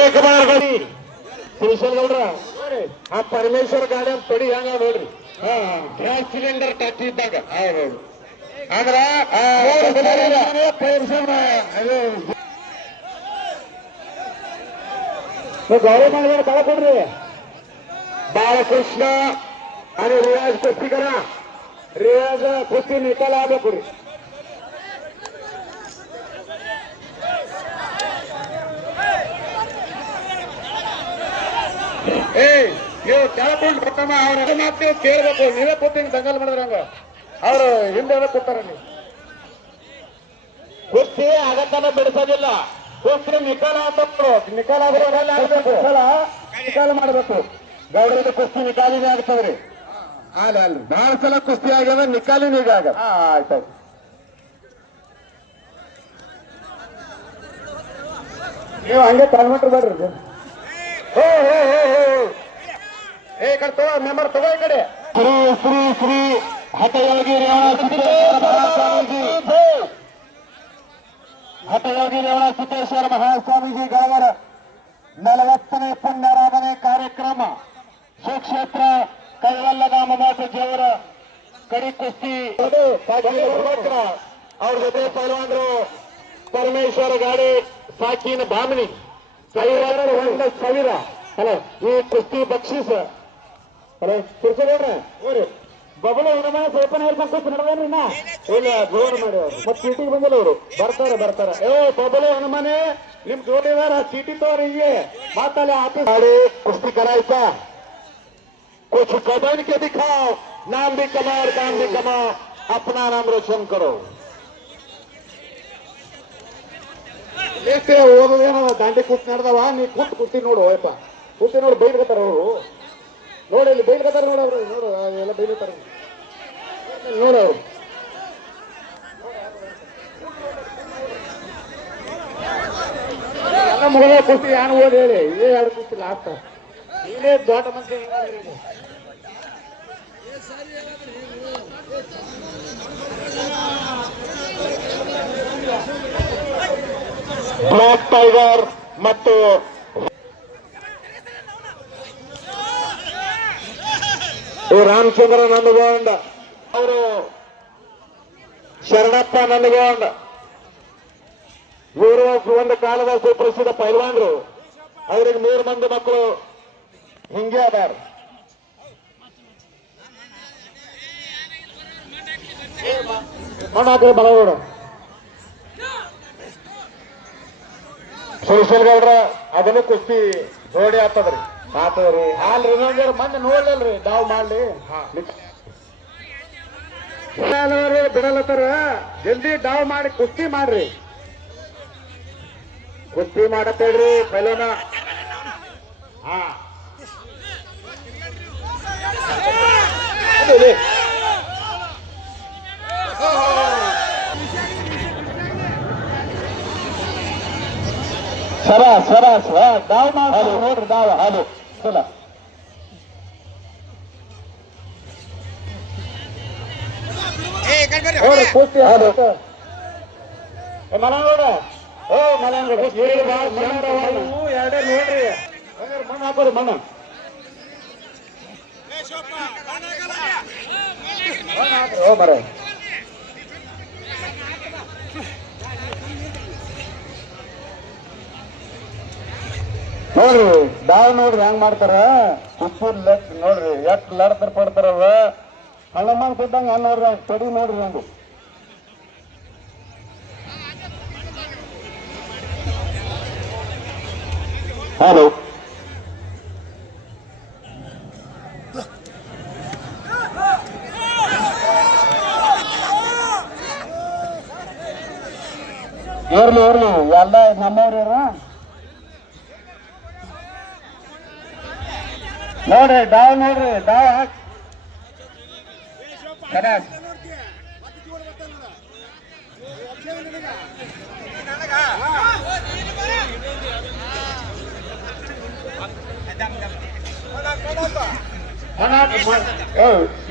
ಏಕಬಾರ್ ಗಾಡಿ ಕಿಶನ್ ಗೌಡ್ರ ಆ ಪರಮೇಶ್ವರ ಗಾಡಿ ಅಂತ ತೊಡಿ ಹಂಗ ನೋಡ್ರಿ ಗ್ಯಾಸ್ ಸಿಲಿಂಡರ್ ಟಚ್ ಇದ್ದಾಗ ಅಂದ್ರ ಗೌರವ ಮಾಡಿದ್ರೆ ಕಳ ಕೊಡ್ರಿ ಬಾಲಕೃಷ್ಣ आणि रियाज कुस्ती करा रियाज कुस्ती निकाल ಆಗಬೇಕು ರೀ ನೀವು ಕೇಳ್ಕೊಂಡು ಪ್ರಥಮ ಅವ್ರ ಮಾತು ಕೇಳ್ಬೇಕು ನೀವೇ ಕೂತೀನಿ ದಂಗಲ್ ಮಾಡಿದ್ರಂಗ ಅವ್ರು ಹಿಂದೆ ಕೂತಾರ ನೀವು ಕುಸ್ತಿ ಆಗತ್ತನ ಬಿಡಿಸೋದಿಲ್ಲ ಕುಸ್ತಿ ನಿಕಾಲ ಆಗ್ಬೇಕು ನಿಕಾಲ ನಿಕಾಲ ಮಾಡಬೇಕು ಗೌಡ್ರದ ಕುಸ್ತಿ ನಿಕಾಲಿನೇ ಆಗ್ತದ್ರಿ ಅಲ್ರಿ ಬಹಳ ಸಲ ಕುಸ್ತಿ ಆಗ್ಯದ ನಿಕಾಲಿನ ಈಗ ಆಗ ಆಯ್ತಾಯ್ತು ನೀವು ಹಂಗೆ ತಗೊಂಡ್ಬಿಟ್ರು ಬರ್ರಿ ಏ ಕಡೆ ತಗೋ ಮೆಂಬರ್ ತಗೋ ಈ ಕಡೆ ಶ್ರೀ ಶ್ರೀ ಶ್ರೀ ಹಠಯೋಗಿ ಹಠಯೋಗಿ ರೇವಣ ಸಿದ್ದೇಶ್ವರ ಮಹಾಸ್ವಾಮೀಜಿ ಗಾವರ 40ನೇ ಪುಣ್ಯರಾಧನೆ ಕಾರ್ಯಕ್ರಮ ಸುಕ್ಷೇತ್ರ ಕೈವಲ್ಲದ ಮಮಾಟಜಿಯವರ ಕಡಿ ಕುಸ್ತಿ ಅವ್ರ ಜೊತೆ ಪೈಲ್ವಾನರು ಪರಮೇಶ್ವರ ಗಾಡಿ ಸಾಕಿನ ಬಾಮನಿ ಕೈವಾರ ಸಾವಿರ ಹಲೋ ಈ ಕುಸ್ತಿ ಬಕ್ಷೀಸ್ ಹಲೋ ತಿರ್ಸೋಡ್ರೆ ಓರಿ ಬಬಲು ಹನುಮಾನ ಸೇಪನ ಹೇಳ್ಕೊಂಡು ಕೂತು ನಡೆದೇನ್ರಿ ನಾ ಇಲ್ಲ ಜೋರ್ ಮಾಡಿ ಅವ್ರು ಮತ್ತೆ ಚೀಟಿಗೆ ಬಂದಿಲ್ಲ ಅವರು ಬರ್ತಾರೆ ಬಬಲು ಹನುಮಾನೆ ನಿಮ್ ಜೋಡಿದಾರ ಚೀಟಿ ತೋರಿ ಹಿಂಗೆ ಮಾತಲ್ಲ ಆಫೀಸ್ ಗಾಡಿ ಕುಸ್ತಿ करायचा कुछ कदम के दिखाओ नाम भी कमाओ और काम भी कमाओ अपना नाम रोशन करो ಓದೋದೇನೋ ದಾಂಡಿ ಕೂತ್ ನಡೆದವ ನೀ ಕೂತಿ ನೋಡು ಅಯ್ಯಪ್ಪ ಕೂತಿ ನೋಡಿ ಬೈಲ್ಕತ್ತಾರ ಅವರು ನೋಡಿ ಇಲ್ಲಿ ಬೈಲ್ಕತ್ತಾರ ನೋಡವ್ರು ನೋಡು ಎಲ್ಲ ಬೈಲತ್ತಾರ ನೋಡವ್ರು ಎಲ್ಲ ಮುಗದ ಕುಸ್ತಿ ಏನು ಓದಿ ಹೇಳಿ ಇದೇ ಎರಡು ಕುಸ್ತಿ ಲಾಸ್ಟ್ ಇಲ್ಲೇ ದೊಡ್ಡ ಮಂದಿ ಬ್ಲಾಕ್ ಟೈಗರ್ ಮತ್ತು ರಾಮಚಂದ್ರ ನಂದಗೋಂಡ ಅವರು ಶರಣಪ್ಪ ನಂದಗೋಂಡ ಇವರು ಒಂದು ಕಾಲದ ಸುಪ್ರಸಿದ್ಧ ಪೈಲ್ವಾನ್ರು ಅವ್ರಿಗೆ 3 ಮಂದಿ ಮಕ್ಕಳು ಹಿಂಗೆ ಅದಾರ ಮಣ್ಣಾಕ ಬಲಗೌಡ ಸುರೇಶ್ವರ ಗೌಡ್ರ ಅದನ್ನು ಕುಸ್ತಿ ಜೋಡಿ ಆಗ್ತದ್ರಿ ಆತದ್ರಿ ಅಲ್ರಿ ಇನ್ನೊಂದು ಮಂದಿ ನೋಡ್ಲಲ್ರಿ ಡಾವ್ ಮಾಡ್ಲಿ ಬಿಡಲತ್ತಾರ ಜಲ್ದಿ ಡಾವ್ ಮಾಡಿ ಕುಸ್ತಿ ಮಾಡ್ರಿ ಕುಸ್ತಿ ಮಾಡತ್ತೇಳ್ರಿ ಪೈಲೋನ ಹಾ ಸರಾಸ್ ಡಾವ್ ಮಾಡಿ ನೋಡ್ರಿ ಡಾವ ಅದು ಚಲ ಕುಸ್ತಿ ಅದು ಮಲಂಗೋಡ ಮಲಂಗೋಡ ಎರಡೇ ನೋಡ್ರಿ ಮಣ್ಣು ಹಾಕೋರಿ ಮಣ್ಣು ಮರ ನೋಡ್ರಿ ಡಾವ್ ನೋಡ್ರಿ ಹೆಂಗ್ ಮಾಡ್ತಾರ ಕುಸ್ತಿ ನೋಡ್ರಿ ಎಷ್ಟ್ ಲಡ್ತಾರ ಪಡ್ತಾರವ ಹನುಮಾನ್ ಕೊಟ್ಟಂಗ ನೋಡ್ರಿ ತಡಿ ನೋಡ್ರಿ ನಂದು ಹಲೋ ಇರ್ಲಿ ಎಲ್ಲ ನಮ್ಮವ್ರ ನೋಡ್ರಿ ಡಾವ್ ಹಾಕಿ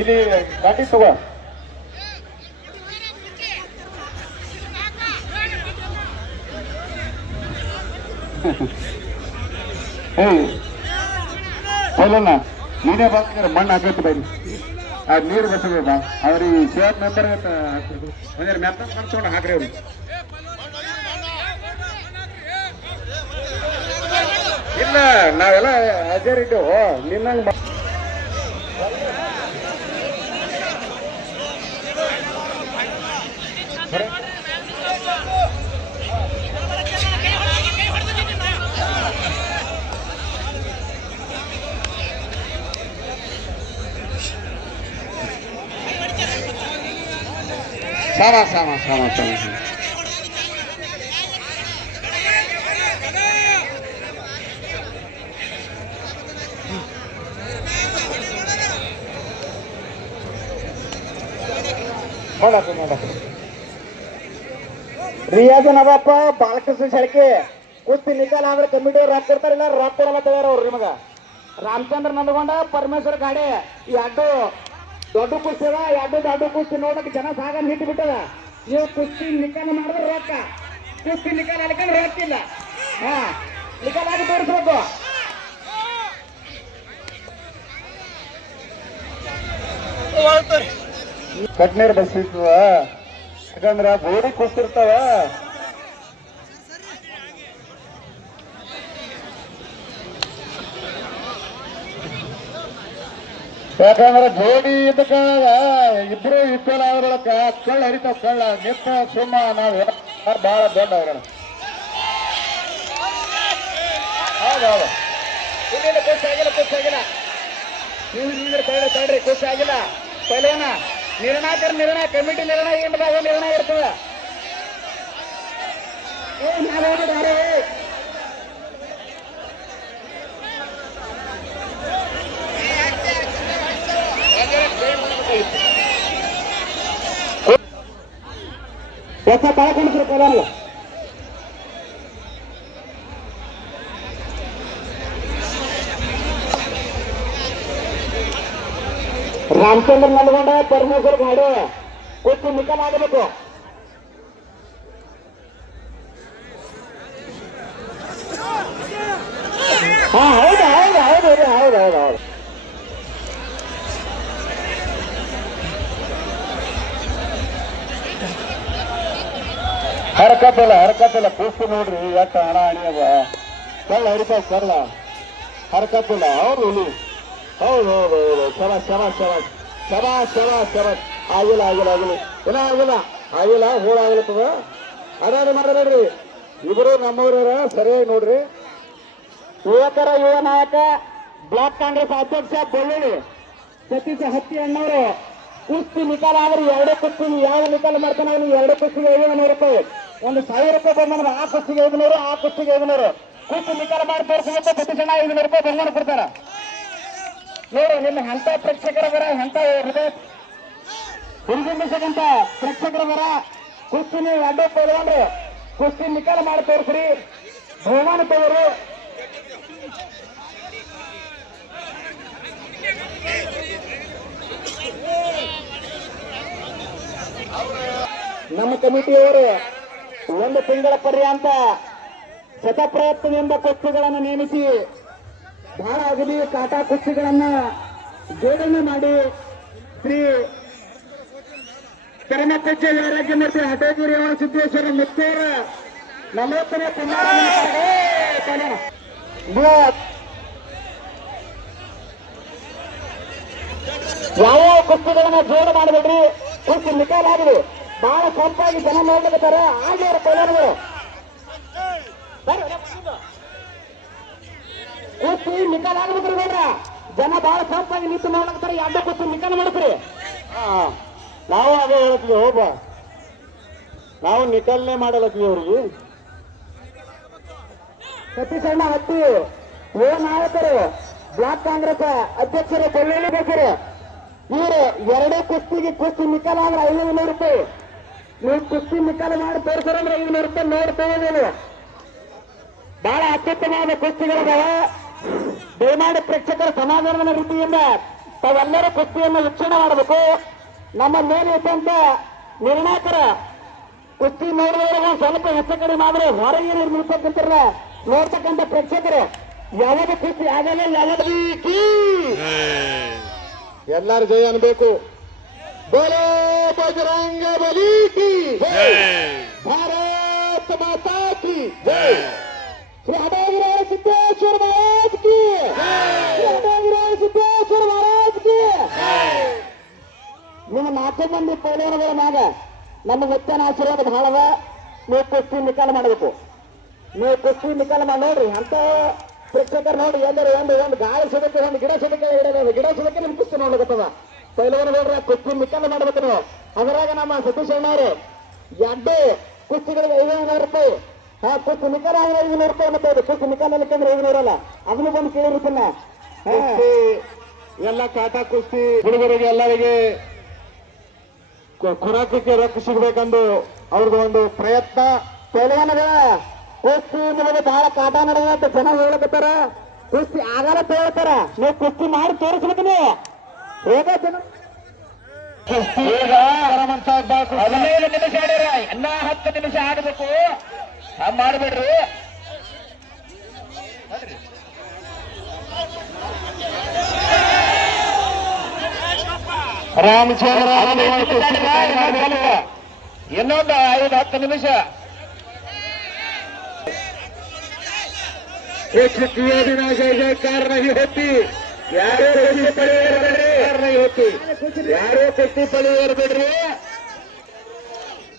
ಇಲ್ಲಿ ಗಾಡಿ ತಗೋ ಏಯ್ ಅಲ್ಲಣ್ಣ ನೀನೇ ಬಂದ್ರೆ ಮಣ್ಣು ಹಾಕೈತಿ ಬೈ ಆ ನೀರು ಬಸಬೇಕ ಅವ್ರಿಗೆ ಸೇವತ್ ಮೆಂಬರ್ ಒಂದೇ ಮೆತ್ತ ಕರ್ಸ್ಕೊಂಡು ಹಾಕ್ರಿ ಅವ್ರಿಗೆ ಇಲ್ಲ ನಾವೆಲ್ಲ ಹಾಜರಿದ್ದೇವು ನಿನ್ನಂಗೆ sama. ರಿಯಾಜ್ ನವಾಪ ಬಾಲಕೃಷ್ಣ ಶೆಳಕೆ ಕುಸ್ತಿ ನಿಕಾಲ ಅಂದ್ರೆ ಕಮಿಟಿ ರೊಕ್ಕ ಕೊಡ್ತಾರಿಲ್ಲ ರೊಕ್ಕ ಕೊಡಲ್ಲ ತಗೋರ ಅವ್ರು ನಿಮಗ ರಾಮಚಂದ್ರ ನಂದಗೊಂಡ ಪರಮೇಶ್ವರ ಗಾಡಿ ಎರಡು ದೊಡ್ಡ ಕುಸ್ತಿ ಅದ ಎರಡು ದೊಡ್ಡ ಕುಸ್ತಿ ನೋಡಕ್ ಜನ ಸಾಗನ್ ಹಿಟ್ಟು ಬಿಟ್ಟದ ನೀವು ಕುಸ್ತಿ ನಿಕಾಲ ಮಾಡಿದ್ರೆ ರೊಕ್ಕ ಕುಸ್ತಿ ನಿಕಾಲ ಅಲ್ಲಿಕಂದ್ರೆ ರೊಕ್ಕ ಇಲ್ಲ ಹಾ ನಿಕಾಲ ಆಗಿ ತೋರಿಸ್ಬೇಕು ಕಟ್ನೇರ್ ಬಸ್ ಇರ್ತದ ಯಾಕಂದ್ರ ಗೋಡಿ ಕುಸ್ತಿರ್ತಾವ ಯಾಕಂದ್ರೆ ಜೋಡಿ ಇದ್ದ ಕಾಲ ಇಬ್ರು ಇಪ್ಪಲ ಆದ್ರೊಳಕ ಕಳ್ಳ ಹರಿತಾವ ಕಳ್ಳ ನಿತ್ತ ಸುಮ್ಮ ನಾವು ಬಹಳ ದೊಡ್ಡ ಅವ್ರ ಹೌದೌದು ಇಲ್ಲ ಖುಷಿ ಆಗಿಲ್ಲ ನೀವು ತಡ್ರಿ ಖುಷಿ ಆಗಿಲ್ಲ ಪೈಲೇನ ನಿರ್ಣಯ ಕಮಿಟಿ ನಿರ್ಣಯ ಏನ್ದಾಗ ನಿರ್ಣಯ ಇರ್ತದ ಹೊಸ ಕಳ್ಕೊಂಡಿದ್ರು ಪೈಲಾನ ರಾಮಚಂದ್ರ ನಲ್ಗೊಂಡ ಪರಮೇಶ್ವರ್ ಗಾಡಿ ಕುಸ್ತಿ ನಿಕಾಲ ಆಗಬೇಕು ಹಾ ಹೌದು ಹರಕತ್ತಿಲ್ಲ ಕುಸ್ತಿ ನೋಡ್ರಿ ಎಷ್ಟು ಹಣ ಅಣಿಯದ ಕಳ್ಳ ಹರಿತಾವ ಕಳ್ಳ ಹರಕತ್ತಿಲ್ಲ ಹೌದು ಹುಲಿ ಹೌದು ಶಬಾಷ್ ಆಗಿಲ್ಲ ಹೋಳಾಗ್ಲತ್ತದ ಅದಾದ ಮಾಡ್ರಿ ಇಬ್ರು ನಮ್ಮವ್ರ ಸರಿಯಾಗಿ ನೋಡ್ರಿ ಯುವ ನಾಯಕ ಬ್ಲಾಕ್ ಕಾಂಗ್ರೆಸ್ ಅಧ್ಯಕ್ಷ ಬೆಳ್ಳುಳ್ಳಿ ಸತೀಶ ಹತ್ತಿ ಅಣ್ಣವರು ಕುಸ್ತಿ ನಿಕಾಲ ಆದ್ರೆ ಎರಡು ಕುಸ್ತಿ ಯಾವ ನಿಕಾಲ ಮಾಡ್ತಾನೆ ಅವನು ಎರಡು ಕುಸ್ತಿಗೆ 500 ರೂಪಾಯಿ 1,000 ರೂಪಾಯಿ ಬಂದ್ರೆ ಆ ಕುಸ್ತಿಗೆ 500 ಕುಸ್ತಿ ನಿಕಾಲ ಮಾಡಿ ತೋರಿಸಿದ್ರೆ ಸತೀಶ್ ಅಣ್ಣ 500 ರೂಪಾಯಿ ಬಹುಮಾನ ಕೊಡ್ತಾರ ನೋಡು ನಿಮ್ಮ ಅಂತ ಪ್ರೇಕ್ಷಕರ ಬರ ಅಂತ ಹುರಿದುಂಬಿಸಕ್ಕಂತ ಪ್ರೇಕ್ಷಕರ ಬರ ಕುಸ್ತಿ ನೀವು ಅಡ್ಡ ತಗೊಂಡ್ರೆ ಕುಸ್ತಿ ನಿಕಾಲ ಮಾಡಿ ತೋರಿಸ್ರಿ ಬಹುಮಾನ ತಗೋರು ನಮ್ಮ ಕಮಿಟಿಯವರು 1 ತಿಂಗಳ ಪರ್ಯಂತ ಶತಪ್ರಯತ್ನದಿಂದ ಕುಸ್ತಿಗಳನ್ನು ನೇಮಿಸಿ ಬಹಳ ಅಗಲಿ ಕಾಟಾ ಕುಸ್ತಿಗಳನ್ನ ಜೋಡಣೆ ಮಾಡಿ ಶ್ರೀ ಕರಮಕಜ್ಜೆ ರಾಜ್ಯಮೂರ್ತಿ ಹಟೇಗಿರಿ ಸಿದ್ದೇಶ್ವರ ಮುತ್ತೇರ 40ನೇ ಯಾವ ಕುಸ್ತಿಗಳನ್ನ ಜೋಡ ಮಾಡಬೇಡ್ರಿ ಕುಸ್ತಿ ನಿಕಾಲ ಆಗಲಿ ಬಹಳ ಸೊಂಪಾಗಿ ಜನ ನೋಡ್ಲಿಕ್ತಾರೆ ಆಗಲಿ ಅವರ ಕೈಲಾರಗಳು ಕುಸ್ತಿ ನಿಕಾಲ ಆಗ್ಬೇಕ್ರಿ ನೋಡ್ರ ಜನ ಬಹಳ ಸೊಂಪಾಗಿ ನಿಂತು ನೋಡ್ಲಕ್ತಾರೆ ಎರಡು ಕುಸ್ತಿ ನಿಕಾಲ ಮಾಡಿಸ್ರಿ ನಾವು ಅದೇ ಹೇಳ್ತೀವಿ ಹೋಗ ನಾವು ನಿಕಾಲನೆ ಮಾಡಲತ್ತೀವಿ ಅವ್ರಿಗೆ ಸತೀಶ್ ಅಣ್ಣ ಹತ್ತಿ ಯುವ ನಾಯಕರು ಬ್ಲಾಕ್ ಕಾಂಗ್ರೆಸ್ ಅಧ್ಯಕ್ಷರು ಬೆಳ್ಳುಳ್ಳಿ ಬೇಕರು ಇವರು ಎರಡೇ ಕುಸ್ತಿ ನಿಕಾಲ ಅಂದ್ರೆ 500 ರೂಪಾಯಿ ನೀವು ಕುಸ್ತಿ ನಿಕಾಲ ಮಾಡಿ ತೋರಿಸೋರಂದ್ರೆ 500 ರೂಪಾಯಿ ನೋಡ್ತೇವೆ ಬಹಳ ಅತ್ಯುತ್ತಮವಾದ ಕುಸ್ತಿಗಳಿದಾವ ದಯಮಾಡಿ ಪ್ರೇಕ್ಷಕರ ಸಮಾಧಾನದ ರೀತಿಯಿಂದ ತಾವೆಲ್ಲರೂ ಕುಸ್ತಿಯನ್ನು ವೀಕ್ಷಣೆ ಮಾಡಬೇಕು ನಮ್ಮ ಮೇಲೆ ಇದ್ದಂತ ನಿರ್ಣಾಯಕರ ಕುಸ್ತಿ ನೋಡಿದವರಿಗೆ ಸ್ವಲ್ಪ ಹೆಚ್ಚು ಕಡಿಮೆ ಆದ್ರೆ ಹೊರಗೆ ನಿಲ್ಕೊಂತಿರಲ್ಲ ನೋಡ್ತಕ್ಕಂಥ ಪ್ರೇಕ್ಷಕರು ಯಾವಾಗ ಖುಷಿ ಆಗಲ್ಲ ಯಾವದೀಕಿ ಎಲ್ಲಾರು ಜಯ ಅನ್ಬೇಕು. ಬೋಲೋ ಬಜರಂಗ ಬಲಿ ಕಿ ಭಾರತ್ ಮಾತಾ ಕಿ ಶ್ರೀ ಹಡಗಿರಾಯ ಸಿದ್ದೇಶ್ವರ ಮಹಾರಾಜ್ ಕಿ ಶ್ರೀ ಹಡಗಿರಾಯ ಸಿದ್ದೇಶ್ವರ ಮಹಾರಾಜ್ ಕಿ. ನಿಮ್ಮ 4 ಮಂದಿ ಪೈಲವಾನಗಳ ಮ್ಯಾಗ ನಮ್ಮ ಮುತ್ತನ ಆಶೀರ್ವಾದ ಬಹಳದ. ನೀವು ಕುಸ್ತಿ ನಿಕಾಲ ಮಾಡಬೇಕು. ನೀವು ಕುಸ್ತಿ ನಿಕಾಲ ಮಾಡಿ ನೋಡ್ರಿ. ಅಂತ ಪ್ರೇಕ್ಷಕರು ನೋಡಿ ಎಲ್ಲರೂ ಒಂದು ಗಾಳಿ ಸಿಡಕ್ಕೆ ಒಂದು ಗಿಡ ಸಿಡಕ್ಕೆ ಇಡೋದು. ಗಿಡ ಸಿಡಕ್ಕೆ ನಿಮ್ ಕುಸ್ತಿ ನೋಡ್ಲಿಕ್ಕತ್ತದ. ಪೈಲವಾನ ನೋಡ್ರಿ ಕುಸ್ತಿ ನಿಕಾಲ ಮಾಡ್ಬೇಕು ನೀವು. ಅದರಾಗ ನಮ್ಮ ಸತೀಶ್ ಅಣ್ಣವ್ರು 2 ಕುಸ್ತಿಗಳಿಗೆ 500 ರೂಪಾಯಿ. ಕುಸ್ತಿ ನಿಕಾಲ ಆದ್ರೆ 500 ರೂಪಾಯಿ ಮತ್ತೆ ಕುಸ್ತಿ ನಿಕಾಲ ಅಂದ್ರೆ 500 ಅಲ್ಲ. ಅದನ್ನು ಬಂದು ಕೇಳಿರ್ತೀನ. ಎಲ್ಲ ಕಾಟಾ ಕುಸ್ತಿ ಹುಡುಗರಿಗೆ ಎಲ್ಲರಿಗೆ ಖುರಾಕಕ್ಕೆ ರೊಕ್ಕ ಸಿಗ್ಬೇಕಂದು ಅವ್ರದ್ದು ಒಂದು ಪ್ರಯತ್ನ. ಪೈಲವಾನದ ಕುಸ್ತಿ ನಿಮಗೆ ಬಹಳ ಕಾಟ ನಡೆದ ಅಂತ ಜನ ಹೇಳಕತ್ತಾರ. ಕುಸ್ತಿ ಆಗಲ್ಲ ಹೇಳ್ತಾರ. ನೀವು ಕುಸ್ತಿ ಮಾಡಿ ತೋರಿಸ್ಬೇಕು. ನೀವು ಹೇಗ ಜನ 15 ನಿಮಿಷ ಆಡ್ಯಾರ. ಎಲ್ಲ 10 ನಿಮಿಷ ಆಡಬೇಕು. ಮಾಡ್ಬೇಡ್ರಿ. ರಾಮಚಂದ್ರ ಇನ್ನೊಂದು 5-10 ನಿಮಿಷ. प्रेक्षकीय जयकार नहीं होती. ಯಾರೋ ಕುಸ್ತಿ ಪಡೆಯಬೇಡ್ರಿ.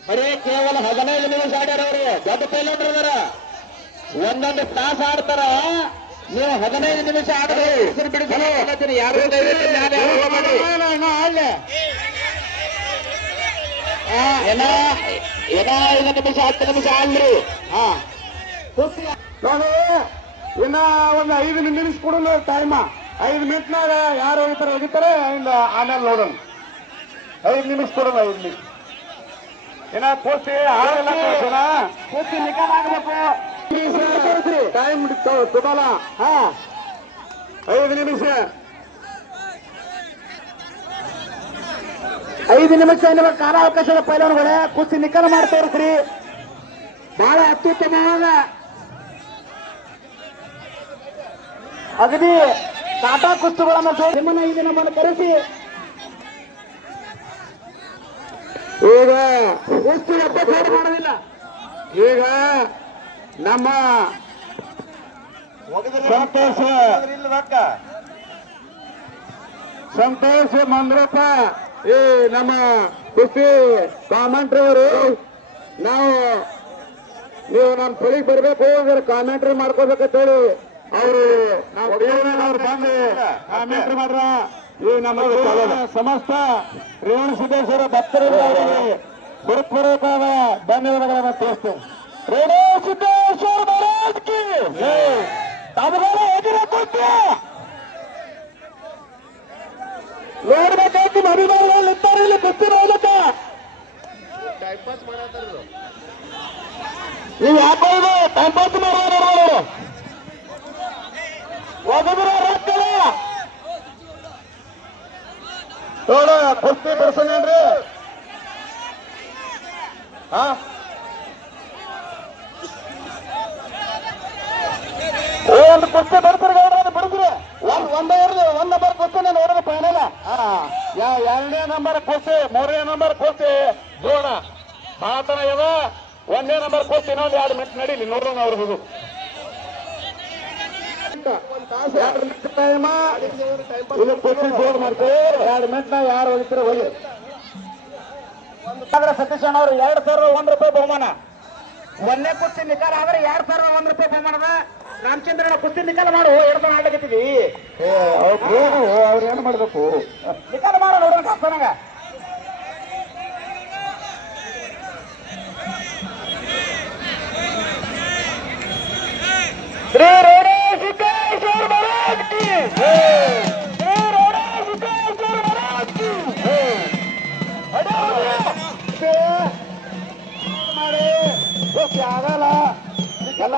ಬರೀ ಕೇವಲ 15 ನಿಮಿಷ ಆಡ್ಯಾರ. ಅವರು ದೊಡ್ಡ ಪೈಲವಾನರು ಅದಾರ. ಒಂದೊಂದು ತಾಸು ಆಡ್ತಾರ. ನೀವು 15 ನಿಮಿಷ ಆಡ್ರಿ. ಬಿಡಿಸಿ ಯಾರು 5 ನಿಮಿಷ 10 ನಿಮಿಷ ಆಡ್ರಿ. ನೋಡಿ ಇನ್ನ ಒಂದು 5 ನಿಮಿಷ ಕೊಡೋಣ ಟೈಮ. 5 ಮಿನಿಟ್ನಾಗ ಯಾರು ಹೋಗಿತಾರೆ ಆಮೇಲೆ ನೋಡೋಣ. 5 ನಿಮಿಷ ಕೊಡೋಣ. 5 ನಿಮಿಷ ಏನ ಪೂರ್ತಿ ಆಡಲ್ಲ. ಪೂರ್ತಿ ನಿಕಾಲ ಆಗಬೇಕು. ಟೈಮ್ ತಗೋಲ್ಲ. 5 ನಿಮಿಷ 5 ನಿಮಿಷ ನಿಮ್ಮ ಕಾಲಾವಕಾಶದ ಪೈಲವಾನಗಳೇ ಕುಸ್ತಿ ನಿಕಾಲ ಮಾಡಿ ತೋರಿಸ್ರಿ. ಬಹಳ ಅತ್ಯುತ್ತಮವಾದ ಅಗದಿ ಕಾಟಾ ಕುಸ್ತುಗಳನ್ನು ನಿಮ್ಮನ್ನ ಈ ನಮ್ಮನ್ನು ಕರೆಸಿ ಈಗ ಕುಸ್ತಿ ಅಭ್ಯಾಸ ಮಾಡೋದಿಲ್ಲ. ಈಗ ನಮ್ಮ ಸಂತೋಷ ಮಂದ್ರಪ್ಪ ಈ ನಮ್ಮ ಕುಸ್ತಿ ಕಾಮೆಂಟ್ರಿ ಅವರು ನೀವು ನಮ್ಮ ಸ್ಥಳಿಗೆ ಬರ್ಬೇಕು. ಕಾಮೆಂಟ್ರಿ ಮಾಡ್ಕೋಬೇಕಂತ ಹೇಳಿ ಅವರು ಅವ್ರು ಬಂದು ಕಾಮೆಂಟ್ರಿ ಮಾಡ್ರ. ಈ ನಮ್ಮ ಸಮಸ್ತ ರೇವಣ ಸಿದ್ದೇಶ್ವರ ಭಕ್ತರಿಗೆ ಹೃತ್ಪೂರ್ವಕವಾದ ಧನ್ಯವಾದಗಳನ್ನು ತಿಳಿಸ್ತೇವೆ. ರೇವಣ ಸಿದ್ದೇಶ್ವರ ಮಹಾರಾಜ್ಗೆ ತಮಗೆಲ್ಲ ಹೇಗಿರ ಕುಸ್ತಿ ನೋಡ್ಬೇಕಾಯ್ತು. ಅಭಿಮಾನಿಗಳು ಇರ್ತಾರೆ ಇಲ್ಲಿ ಕುಸ್ತಿ ನೋಡ್ಬೇಕ. ನೀವು ಯಾಕ ಟೈಮ್ ಪಾಸ್ ಮಾಡೋರು ಒಬ್ಬೊಬ್ಬರ ರೊಕ್ಕಲ್ಲ ನೋಡು. ಕುಸ್ತಿ ಬಿಡಿಸೋನೇನ್ರಿ? ಒಂದು ಕುಸ್ತಿ ಬಿಡ್ತಾರೆ ಬಿಡಿಸ್ರಿ. ಒಂದೇ ಇರಲಿ. 1 ನಂಬರ್ ಕುಸ್ತಿ ನಾನು ನೋಡೋದು ಫೈನಲ್. 2ನೇ ನಂಬರ್ ಕುಸ್ತಿ 3ನೇ ನಂಬರ್ ಕುಸ್ತಿ ಜೋಡ ಮಾತನ ಇವ. 1ನೇ ನಂಬರ್ ಕುಸ್ತಿ ಇನ್ನೊಂದು 2 ಮಿನಿಟ್ ನಡೀಲಿ ನೋಡೋಣ. ಅವ್ರು ಹೋಗು 2 ಮಿನಿಟ್ ಟೈಮ. ಇದು ಕುಸ್ತಿ ಜೋಡ್ ಮಾಡ್ತೀವಿ. 2 ಮಿನಿಟ್ನಾಗ ಯಾರು ಹೋಗಿರ್ತೀರ ಹೋಗಿ. ಸತೀಶ್ ಅಣ್ಣವ್ರು 2001 ರೂಪಾಯಿ ಬಹುಮಾನ. 1ನೇ ಕುಸ್ತಿ ನಿಕಾಲ ಆದ್ರೆ 2001 ರೂಪಾಯಿ ಬಹುಮಾನದ. ರಾಮಚಂದ್ರನ ಕುಸ್ತಿ ನಿಕಾಲ ಮಾಡು. ಹಿಡ್ದು ಆಡ್ಲಿಕತ್ತೀವಿ. ಅವ್ರು ಏನು ಮಾಡ್ಬೇಕು? ನಿಕಾಲ ಮಾಡು ನೋಡೋಣ ಕಪ್ಪನಾಗ. ಶ್ರೀ ರೇವಣ ಸಿದ್ದೇಶ್ವರ ಮಹಾರಾಜ್ ಕಿ ಶ್ರೀ ರೇವಣ ಸಿದ್ದೇಶ್ವರ ಮಹಾರಾಜ್ ಕಿ ಮಾಡಿ ಆಗಲ್ಲ. ಎಲ್ಲ